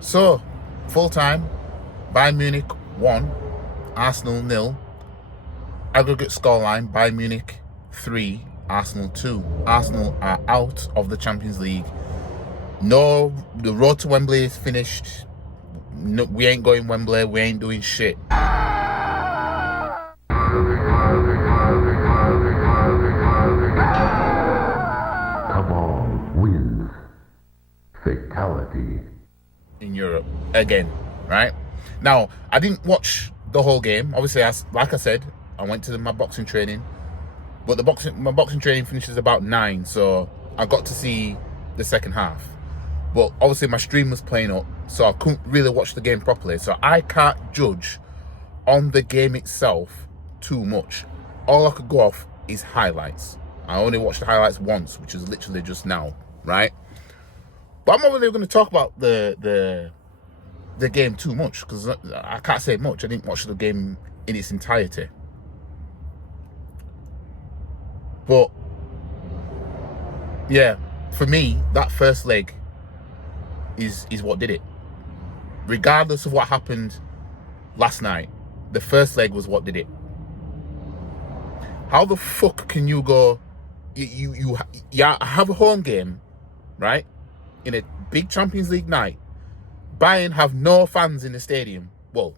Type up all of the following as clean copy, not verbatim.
So, full time, Bayern Munich 1, Arsenal 0. Aggregate scoreline, Bayern Munich 3, Arsenal 2. Arsenal are out of the Champions League. No, the road to Wembley is finished. No, we ain't going Wembley. We ain't doing shit. Cabal wins. Fatality. In Europe again, right? Now, I didn't watch the whole game. Obviously, like I said, I went to my boxing training, but my boxing training finishes about 9, so I got to see the second half. But obviously, my stream was playing up, so I couldn't really watch the game properly. So I can't judge on the game itself too much. All I could go off is highlights. I only watched the highlights once, which is literally just now, right? But I'm not really going to talk about the game too much because I can't say much. I didn't watch the game in its entirety. But yeah, for me, that first leg is what did it. Regardless of what happened last night, the first leg was what did it. How the fuck can you go? You have a home game, right? In a big Champions League night, Bayern have no fans in the stadium. Well,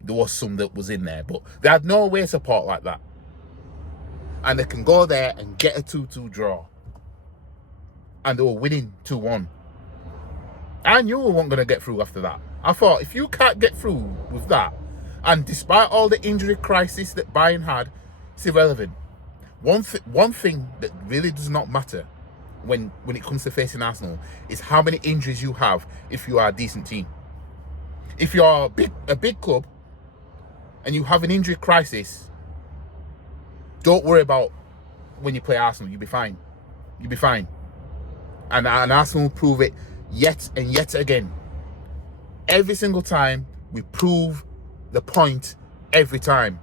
there was some that was in there, but they had no away support like that. And they can go there and get a 2-2 draw. And they were winning 2-1. I knew we weren't going to get through after that. I thought, if you can't get through with that, and despite all the injury crisis that Bayern had, it's irrelevant. One thing that really does not matter when it comes to facing Arsenal is how many injuries you have if you are a decent team. If you are a big club and you have an injury crisis, don't worry about when you play Arsenal. You'll be fine. You'll be fine. And Arsenal will prove it yet and yet again. Every single time we prove the point every time.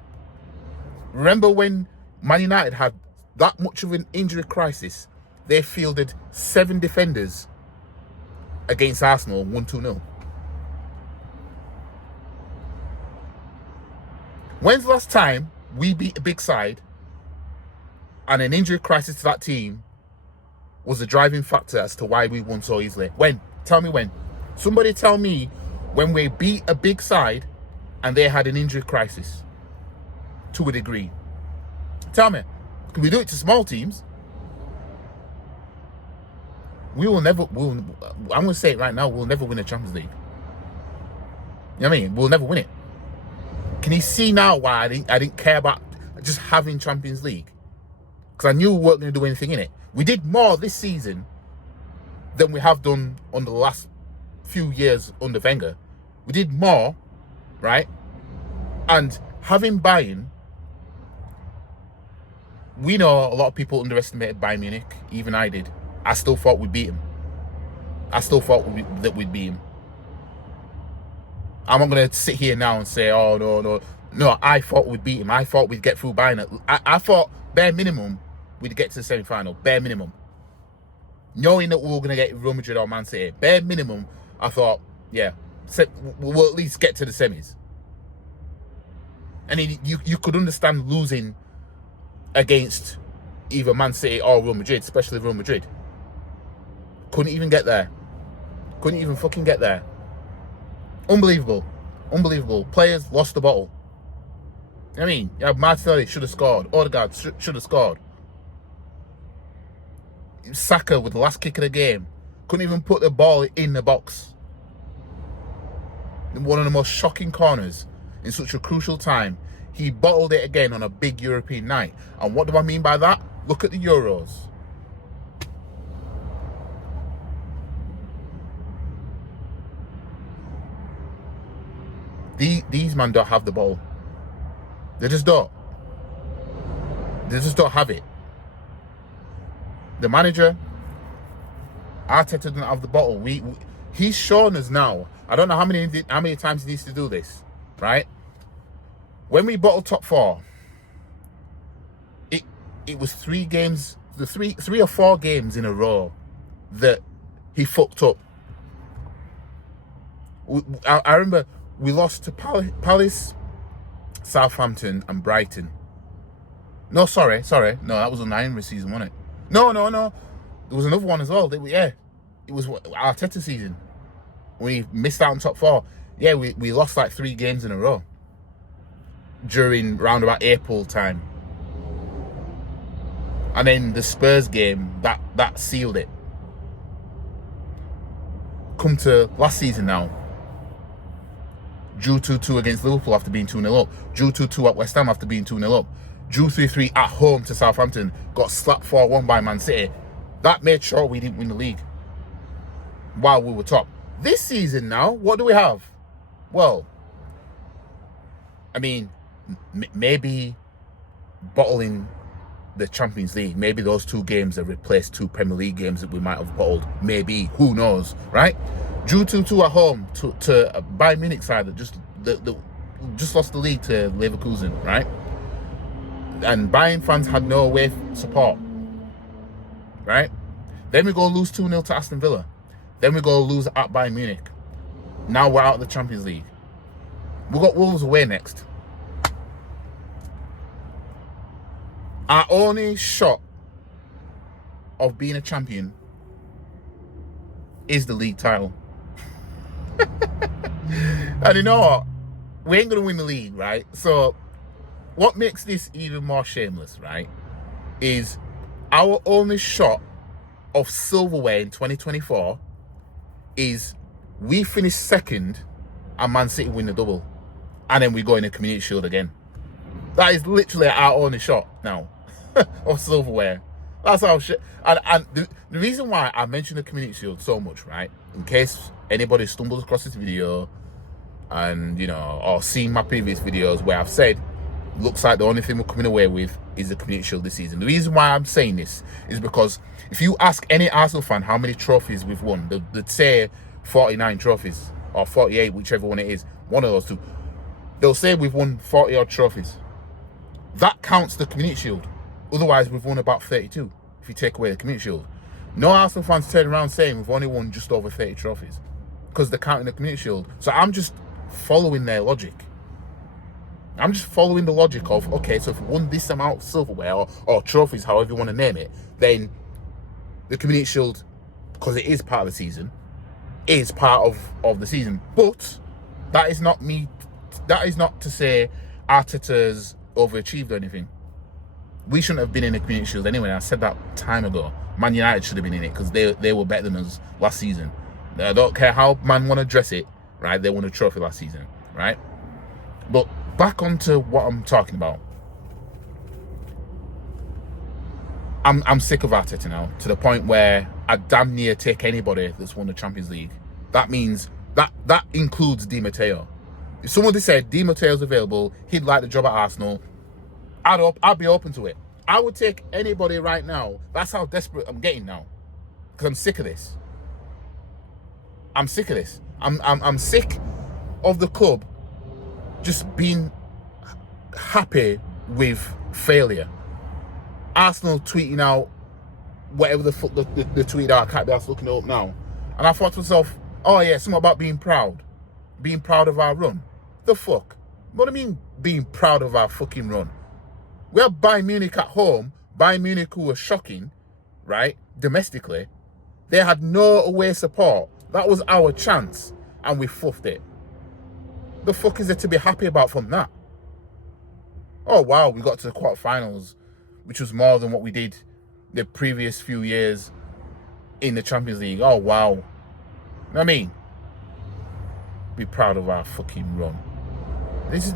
Remember when Man United had that much of an injury crisis? They fielded 7 defenders against Arsenal and won 2-0. When's the last time we beat a big side and an injury crisis to that team was the driving factor as to why we won so easily? When? Tell me when. Somebody tell me when we beat a big side and they had an injury crisis to a degree. Tell me. Can we do it to small teams? I'm going to say it right now, we'll never win a Champions League. You know what I mean? We'll never win it. Can you see now why I didn't care about just having Champions League? Because I knew we weren't going to do anything in it. We did more this season than we have done on the last few years under Wenger. We did more, right? And having Bayern, we know a lot of people underestimated Bayern Munich. Even I did. I still thought we'd beat him. I still thought that we'd beat him. I'm not going to sit here now and say, oh, no. No, I thought we'd beat him. I thought we'd get through Bayern. I thought, bare minimum, we'd get to the semi-final. Bare minimum. Knowing that we were going to get Real Madrid or Man City. Bare minimum, I thought, yeah, we'll at least get to the semis. And you could understand losing against either Man City or Real Madrid, especially Real Madrid. Couldn't even get there. Couldn't even fucking get there. Unbelievable. Unbelievable. Players lost the bottle. I mean, yeah, Martinelli should have scored. Odegaard should have scored. Saka with the last kick of the game couldn't even put the ball in the box. In one of the most shocking corners in such a crucial time, he bottled it again on a big European night. And what do I mean by that? Look at the Euros. These men don't have the ball. They just don't. They just don't have it. The manager, Arteta, doesn't have the bottle. He's shown us now. I don't know how many times he needs to do this, right? When we bottled top 4, it was 3 games, the three or 4 games in a row that he fucked up. I remember we lost to Palace, Southampton, and Brighton. No, sorry. No, that was a 9 season, wasn't it? No. There was another one as well. Yeah, it was Arteta season. We missed out on top 4. Yeah, we lost like 3 games in a row during round about April time. And then the Spurs game, that sealed it. Come to last season now. Drew 2-2 against Liverpool after being 2-0 up. Drew 2-2 at West Ham after being 2-0 up. Drew 3-3 at home to Southampton. Got slapped 4-1 by Man City. That made sure we didn't win the league while we were top. This season now, what do we have? Well, I mean, maybe bottling the Champions League. Maybe those 2 games have replaced 2 Premier League games that we might have bottled. Maybe. Who knows, right? Drew 2-2 at home to a Bayern Munich side that just lost the league to Leverkusen, right? And Bayern fans had no away support, right? Then we go lose 2-0 to Aston Villa. Then we go lose at Bayern Munich. Now we're out of the Champions League. We've got Wolves away next. Our only shot of being a champion is the league title. And you know what? We ain't going to win the league, right? So what makes this even more shameless, right, is our only shot of silverware in 2024 is we finish second and Man City win the double. And then we go in the Community Shield again. That is literally our only shot now of silverware. That's how shit. And the reason why I mention the Community Shield so much, right, in case anybody stumbles across this video and, you know, or seen my previous videos where I've said, looks like the only thing we're coming away with is the Community Shield this season. The reason why I'm saying this is because if you ask any Arsenal fan how many trophies we've won, they'd say 49 trophies or 48, whichever one it is, one of those 2. They'll say we've won 40 odd trophies. That counts the Community Shield. Otherwise, we've won about 32 if you take away the Community Shield. No Arsenal fans turn around saying we've only won just over 30 trophies because they're counting the Community Shield. So I'm just following their logic. I'm just following the logic of, okay, so if we won this amount of silverware or trophies, however you want to name it, then the Community Shield, because it is part of the season, is part of the season. But that is not to say Arteta's overachieved or anything. We shouldn't have been in the Community Shield anyway. I said that time ago. Man United should have been in it because they were better than us last season. I don't care how man want to dress it, right? They won a trophy last season, right? But back onto what I'm talking about. I'm sick of Arteta now, to the point where I damn near take anybody that's won the Champions League. That means that includes Di Matteo. If somebody said Di Matteo's available, he'd like the job at Arsenal, I'd be open to it. I would take anybody right now. That's how desperate I'm getting now, because I'm sick of this. I'm sick of this. I'm sick of the club just being happy with failure. Arsenal tweeting out whatever the fuck the tweet out. I can't be asked looking it up now. And I thought to myself, oh yeah, something about being proud of our run. The fuck? What do I mean being proud of our fucking run? We have Bayern Munich at home. Bayern Munich, who were shocking, right? Domestically, they had no away support. That was our chance, and we fluffed it. The fuck is there to be happy about from that? Oh wow, we got to the quarterfinals, which was more than what we did the previous few years in the Champions League. Oh wow. You know what I mean? Be proud of our fucking run. This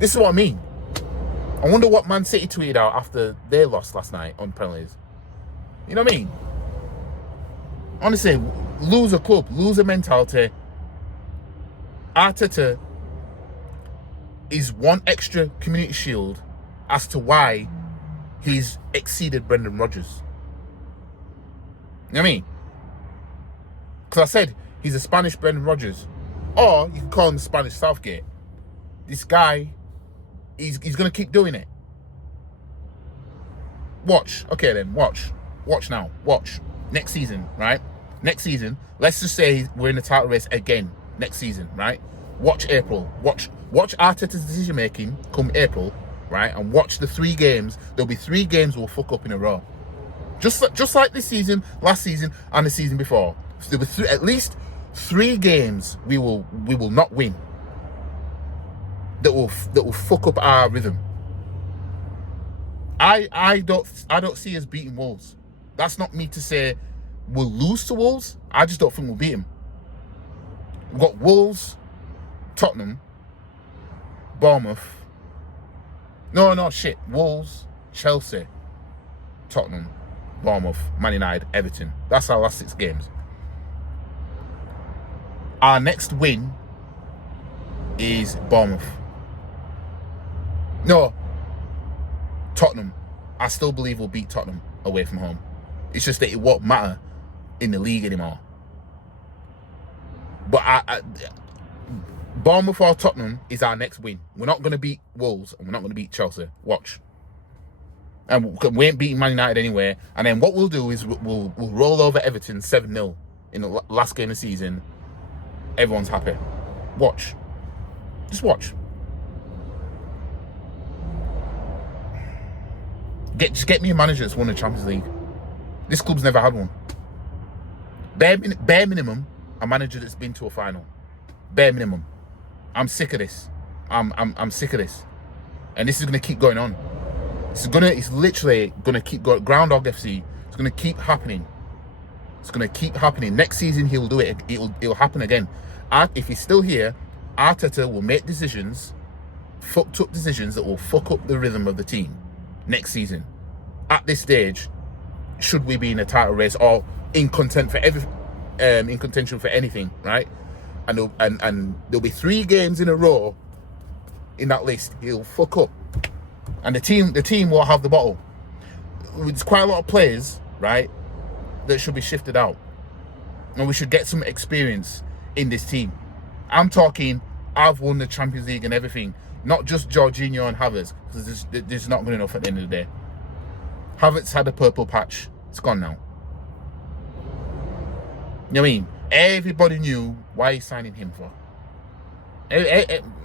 is what I mean. I wonder what Man City tweeted out after they lost last night on penalties. You know what I mean? Honestly, loser club, loser mentality. Arteta is one extra Community Shield as to why he's exceeded Brendan Rodgers. You know what I mean? Because I said he's a Spanish Brendan Rodgers. Or you can call him the Spanish Southgate. This guy, he's going to keep doing it. Watch. Okay then, watch. Watch now. Watch. Next season, right? Next season, let's just say we're in the title race again. next season, right? Watch April. Watch Arteta's decision making come April, right? And watch the 3 games. There'll be 3 games we'll fuck up in a row. Just like this season, last season, and the season before. So there were at least 3 games we will not win. That will fuck up our rhythm. I don't see us beating Wolves. That's not me to say we'll lose to Wolves. I just don't think we'll beat them. We've got Wolves, Tottenham, Bournemouth. No, shit. Wolves, Chelsea, Tottenham, Bournemouth, Man United, Everton. That's our last 6 games. Our next win is Bournemouth. No, Tottenham. I still believe we'll beat Tottenham away from home. It's just that it won't matter in the league anymore. But Bournemouth or Tottenham is our next win. We're not going to beat Wolves and we're not going to beat Chelsea. Watch. And we ain't beating Man United anyway. And then what we'll do is we'll roll over Everton 7-0 in the last game of the season. Everyone's happy. Watch. Just watch. Just get me a manager that's won the Champions League. This club's never had one. Bare minimum, a manager that's been to a final. Bare minimum. I'm sick of this. I'm sick of this. And this is gonna keep going on. It's literally gonna keep going. Groundhog FC. It's gonna keep happening. It's gonna keep happening. Next season he'll do it. It'll happen again. If he's still here, Arteta will make fucked up decisions that will fuck up the rhythm of the team next season. At this stage, should we be in a title race or in contention for anything, right? And there'll be 3 games in a row in that list he'll fuck up, and the team won't have the bottle. There's quite a lot of players, right, that should be shifted out, and we should get some experience in this team. I'm talking, I've won the Champions League and everything, not just Jorginho and Havertz, because this is not good enough at the end of the day. Havertz had a purple patch. It's gone now. You know what I mean? Everybody knew why he's signing him for.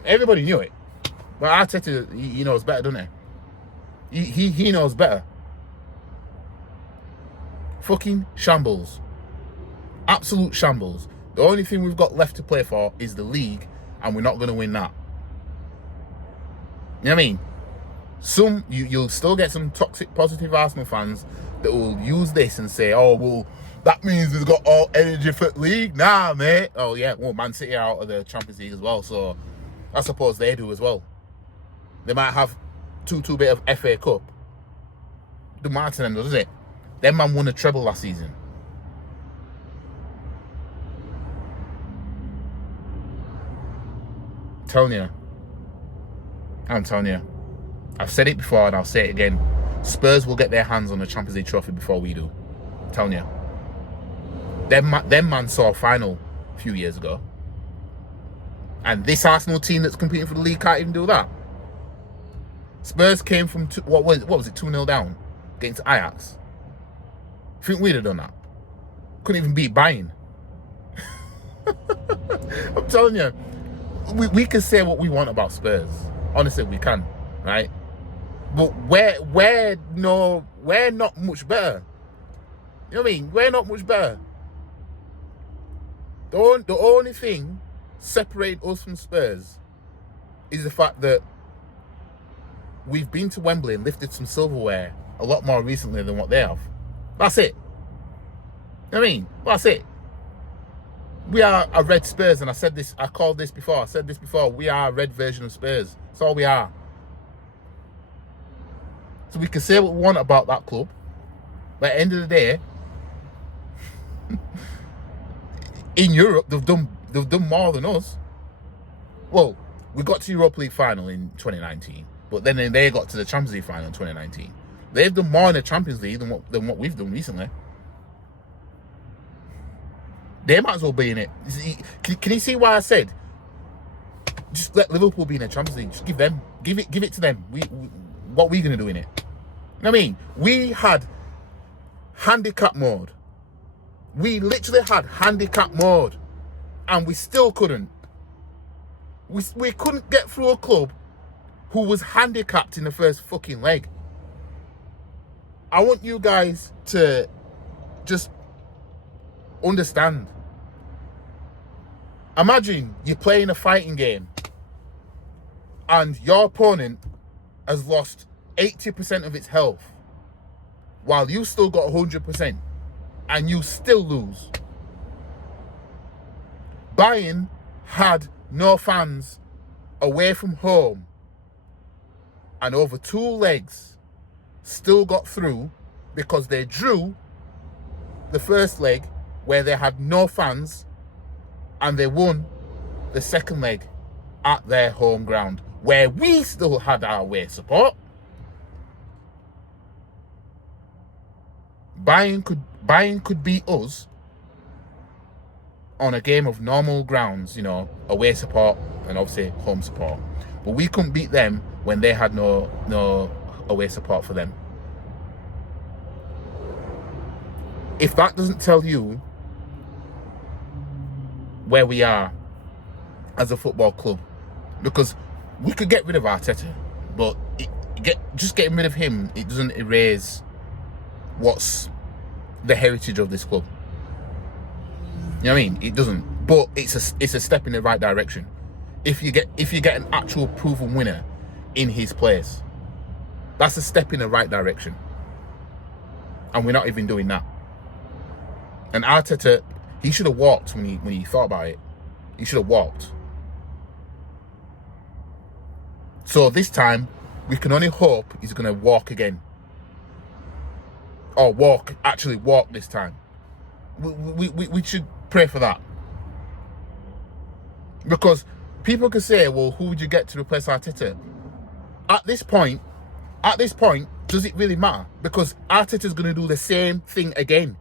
Everybody knew it. But Arteta, he knows better, doesn't he? He knows better. Fucking shambles. Absolute shambles. The only thing we've got left to play for is the league, and we're not going to win that. You know what I mean? You'll still get some toxic, positive Arsenal fans that will use this and say, oh, well, that means we've got all energy for the league. Nah, mate. Oh, yeah, well, Man City are out of the Champions League as well, so I suppose they do as well. They might have two bit of FA Cup. The Martin end, does it? Them man won a treble last season. I'm telling you. I've said it before and I'll say it again. Spurs will get their hands on the Champions League trophy before we do. I'm telling you. Them man saw a final a few years ago. And this Arsenal team that's competing for the league can't even do that. Spurs came from, what was it, 2-0 down against Ajax. I think we'd have done that. Couldn't even beat Bayern. I'm telling you. We can say what we want about Spurs. Honestly, we can, right? But we're not much better. You know what I mean? We're not much better. The only thing separating us from Spurs is the fact that we've been to Wembley and lifted some silverware a lot more recently than what they have. That's it. You know what I mean? That's it. We are a red Spurs, and I said this before, we are a red version of Spurs. That's all we are. So we can say what we want about that club, but at the end of the day, in Europe, they've done more than us. Well, we got to Europa League final in 2019, but then they got to the Champions League final in 2019. They've done more in the Champions League than what we've done recently. They might as well be in it. Can you see why I said just let Liverpool be in the Champions League? Just give it to them. What are we gonna do in it? You know what I mean? We had handicap mode. We literally had handicap mode, and we still couldn't. We couldn't get through a club who was handicapped in the first fucking leg. I want you guys to just understand. Imagine you're playing a fighting game and your opponent has lost 80% of its health while you still got 100% and you still lose. Bayern had no fans away from home and over 2 legs still got through because they drew the first leg where they had no fans and they won the second leg at their home ground where we still had our away support. Bayern could beat us on a game of normal grounds, you know, away support and obviously home support. But we couldn't beat them when they had no away support for them. If that doesn't tell you where we are as a football club, because we could get rid of Arteta, but just getting rid of him, it doesn't erase what's the heritage of this club. You know what I mean? It doesn't, but it's a step in the right direction. If you get an actual proven winner in his place, that's a step in the right direction. And we're not even doing that. And Arteta, he should have walked when he thought about it. He should have walked. So this time, we can only hope he's going to walk again. Or actually walk this time. We should pray for that. Because people could say, well, who would you get to replace Arteta? At this point, does it really matter? Because Arteta's going to do the same thing again.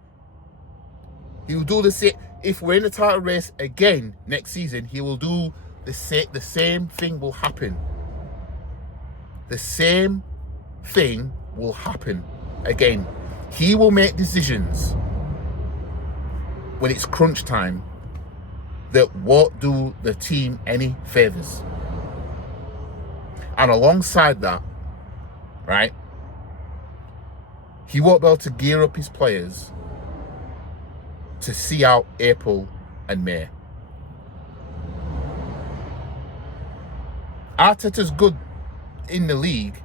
He will do the same. If we're in the title race again next season, he will do the same thing will happen. The same thing will happen again. He will make decisions when it's crunch time that won't do the team any favours. And alongside that, right, he won't be able to gear up his players to see out April and May. Arteta's good in the league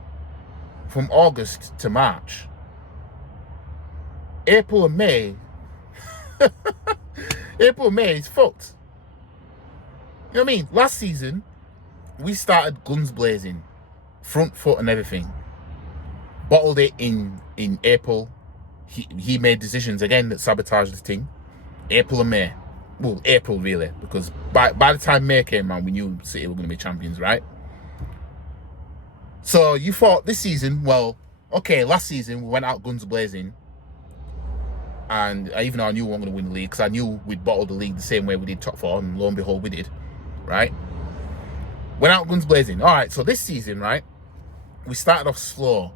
from August to March. April and May, April and May is fucked. You know what I mean? Last season, we started guns blazing, front foot and everything. Bottled it in April. He made decisions again that sabotaged the team. April and May. Well, April really, because by the time May came around, we knew City were going to be champions, right? So you thought this season, well, okay, last season we went out guns blazing. And even though I knew we weren't going to win the league, because I knew we'd bottle the league the same way we did top 4, and lo and behold, we did, right? Went out guns blazing. All right, so this season, right, we started off slow.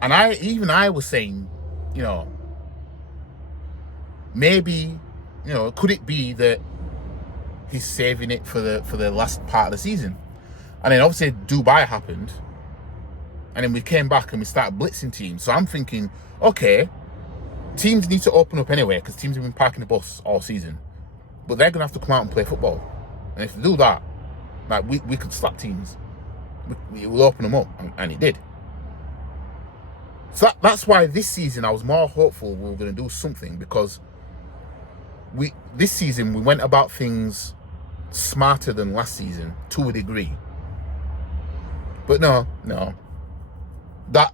And I was saying, you know, maybe, you know, could it be that he's saving it for the last part of the season? And then obviously Dubai happened. And then we came back and we started blitzing teams. So I'm thinking, okay, teams need to open up anyway because teams have been parking the bus all season. But they're going to have to come out and play football. And if they do that, like we could slap teams. We will open them up. And it did. So that's why this season I was more hopeful we were going to do something, because this season we went about things smarter than last season to a degree. But no. That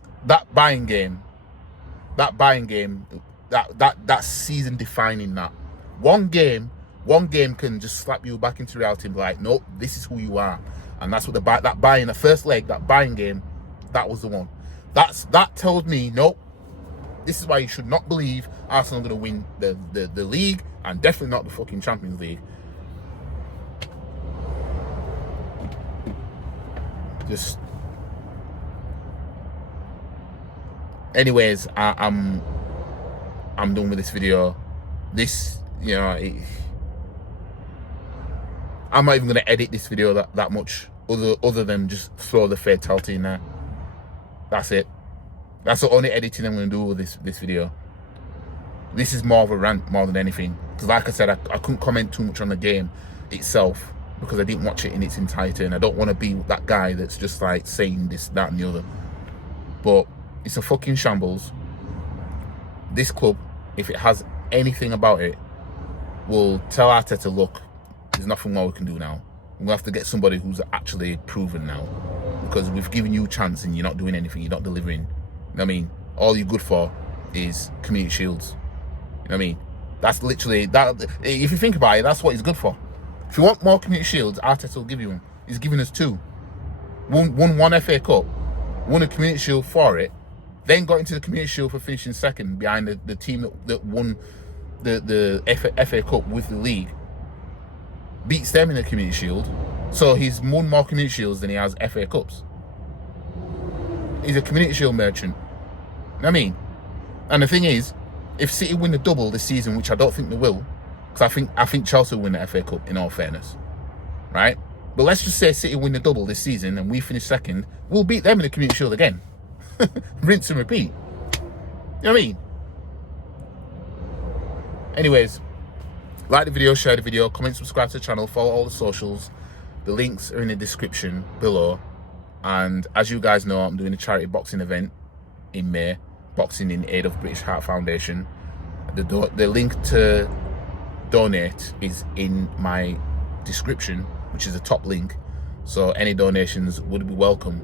buying game, that season defining that. One game can just slap you back into reality and be like, nope, this is who you are. And that's what that buying, the first leg, that buying game, that was the one. That told me, nope, this is why you should not believe Arsenal are going to win the league, and definitely not the fucking Champions League. Just, anyways, I'm done with this video. This, you know, I'm not even going to edit this video that much, other than just throw the fatality in there. That's it. That's the only editing I'm going to do with this video. This is more of a rant more than anything. Because like I said, I couldn't comment too much on the game itself because I didn't watch it in its entirety, and I don't want to be that guy that's just like saying this, that and the other. But it's a fucking shambles. This club, if it has anything about it, will tell Arteta, look, there's nothing more we can do now. We're going to have to get somebody who's actually proven now. Because we've given you a chance and you're not doing anything, you're not delivering. You know what I mean? All you're good for is Community Shields. You know what I mean? That's literally, that. If you think about it, that's what he's good for. If you want more Community Shields, Arteta will give you one. He's giving us 2. Won one FA Cup, won a Community Shield for it, then got into the Community Shield for finishing second behind the team that won the FA Cup with the league. Beats them in the Community Shield. So he's won more Community Shields than he has FA Cups. He's a Community Shield merchant. You know what I mean? And the thing is, if City win the double this season, which I don't think they will, because I think Chelsea will win the FA Cup, in all fairness, right? But let's just say City win the double this season and we finish second, we'll beat them in the Community Shield again. Rinse and repeat. You know what I mean? Anyways, like the video, share the video, comment, subscribe to the channel, follow all the socials. The links are in the description below. And as you guys know, I'm doing a charity boxing event in May, boxing in aid of British Heart Foundation. The link to donate is in my description, which is the top link. So any donations would be welcome.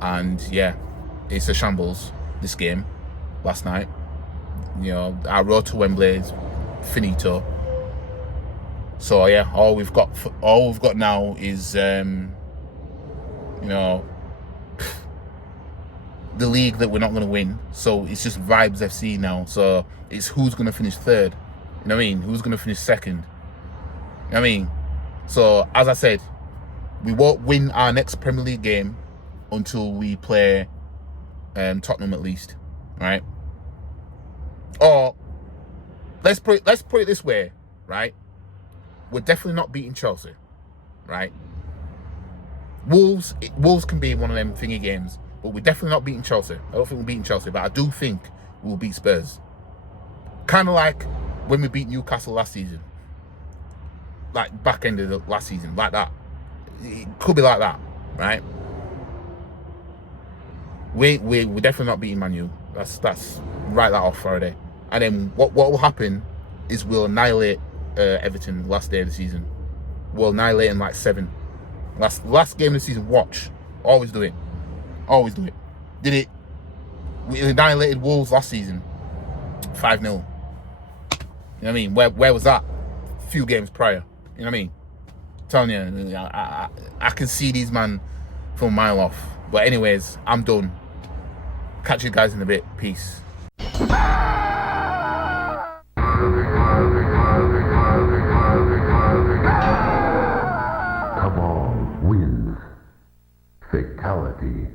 And yeah, it's a shambles, this game last night. You know, our road to Wembley is finito. So yeah, all we've got now is you know, the league that we're not going to win. So it's just Vibes FC now. So it's who's going to finish third. You know what I mean? Who's going to finish second? You know what I mean? So as I said, we won't win our next Premier League game until we play Tottenham at least, right? Or let's put it this way, right? We're definitely not beating Chelsea, right? Wolves can be one of them thingy games, but we're definitely not beating Chelsea. I don't think we're beating Chelsea, but I do think we'll beat Spurs. Kind of like when we beat Newcastle last season, like back end of the last season, like that. It could be like that, right? We're definitely not beating Man U. That's write that off Friday. And then what will happen is we'll annihilate Everton last day of the season. We'll annihilate them like 7. Last game of the season. Watch. Always do it. Always do it. Did it? We annihilated Wolves last season. 5-0. You know what I mean? Where was that? A few games prior. You know what I mean? I'm telling you, I can see these man from a mile off. But anyways, I'm done. Catch you guys in a bit. Peace. Cabal wins. Fatality.